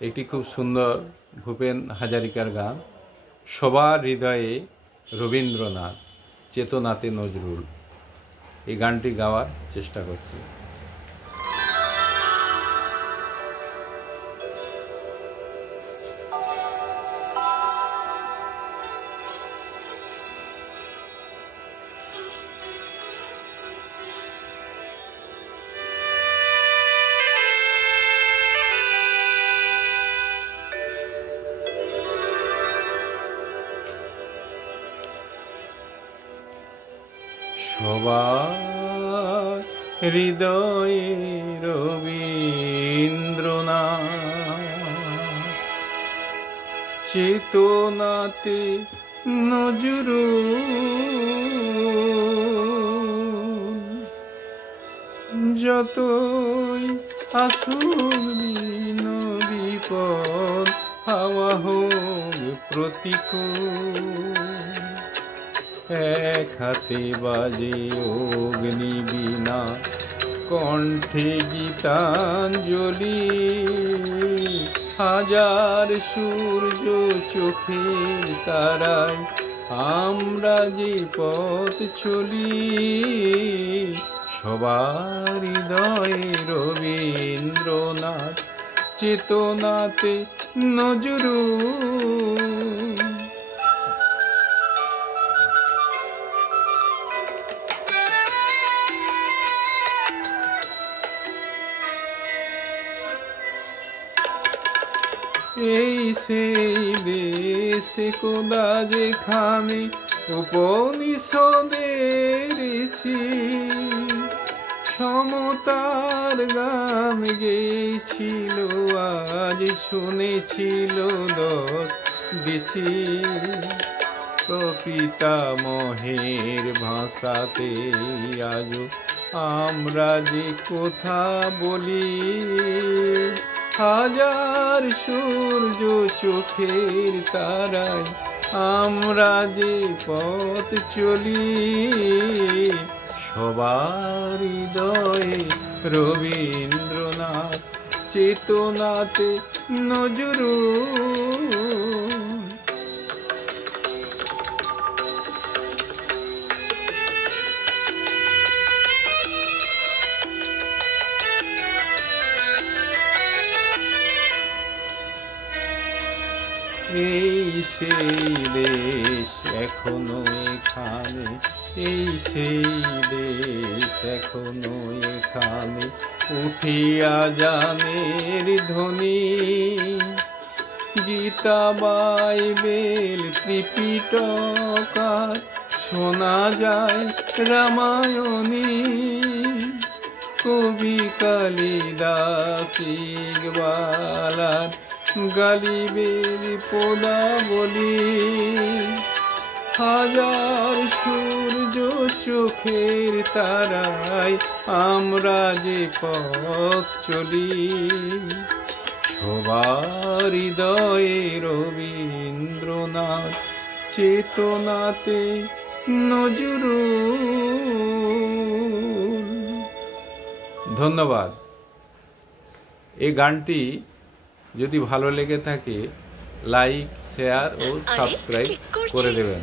একটি খুব সুন্দর ভূপেন হাজারিকার গান, সবার হৃদয়ে রবীন্দ্রনাথ, চেতনাতে নজরুল। এই গানটি গাওয়ার চেষ্টা করছি। সবার হৃদয়ে রবীন্দ্রনাথ, চেতনাতে নজরুল। যতই আসুক দিন বিপদ, হাওয়া হোক প্রতিকূল, এক হাতে বাজে অগ্নিবীণা, কণ্ঠে গীতাঞ্জলি। হাজার সূর্য চোখের তারায় আমরা যে পথ চলি, সবার হৃদয়ে রবীন্দ্রনাথ, চেতনাতে নজরুল। এই সেই দেশ কোদা যেখানে উপনিষদের ঋষি সমতার গান গেয়েছিল, আজ শুনেছিল 10 দিশি। পিতামহের ভাষাতে আজ আমরা যে কথা বলি, হাজার সূর্য চোখের তারায় আমরা যে পথ চলি, সবার হৃদয়ে রবীন্দ্রনাথ, চেতনাতে নজরুল। এই সেই দেশ এখনো এখানে, এই সেই দেশ এখনো এখানে, উঠিয়া জানের ধ্বনি। গীতা বাইবেল ত্রিপিটক শোনা যায় রামায়ণী। কবি কালিদাস ইকবাল গালিবের পদাবলী। হাজার সূর্য চোখের তারায় আমরা যে পথ চলি, সবার হৃদয়ে রবীন্দ্রনাথ, চেতনাতে নজরুল। ধন্যবাদ। এই গানটি যদি ভালো লেগে থাকে, লাইক, শেয়ার ও সাবস্ক্রাইব করে দেবেন।